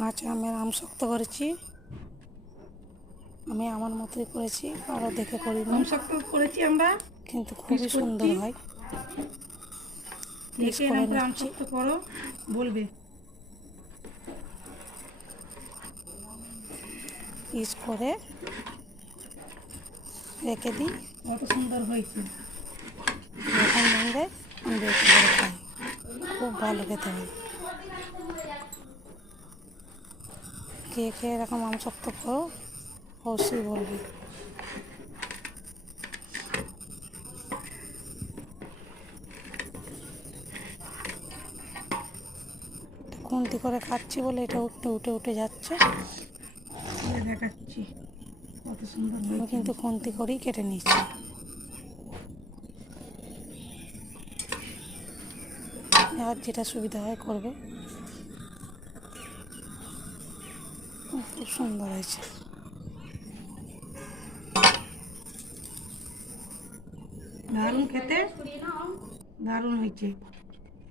কাঁচা আমের আম শক্ত করেছি। আমি আমার মতোই করেছি, আরও দেখে করি আম শক্ত করেছি আমরা, কিন্তু পিস খুবই করছি। সুন্দর হয়। পিস দেখে করে এরকম করে আম নিচ্ছি। শক্ত করো, বলবে। পিস করে রেখে দিই। কত সুন্দর হয়েছে। যখন মন দেয় আমি বের করে খাই, খুব ভালো খেতে হয়। কে কে এরকম আম শক্ত করো অবশ্যই বলবে। খুন্তি করে খাচ্ছি বলে এটা একটু উঠে উঠে যাচ্ছে। দেখাচ্ছি কত সুন্দর আমি হয়েছে। কিন্তু খুন্তি করেই কেটে নিচ্ছি, আর যেটা সুবিধা হয় করবে। খুব সুন্দর হয়েছে। দারুণ খেতে, দারুণ হয়েছে।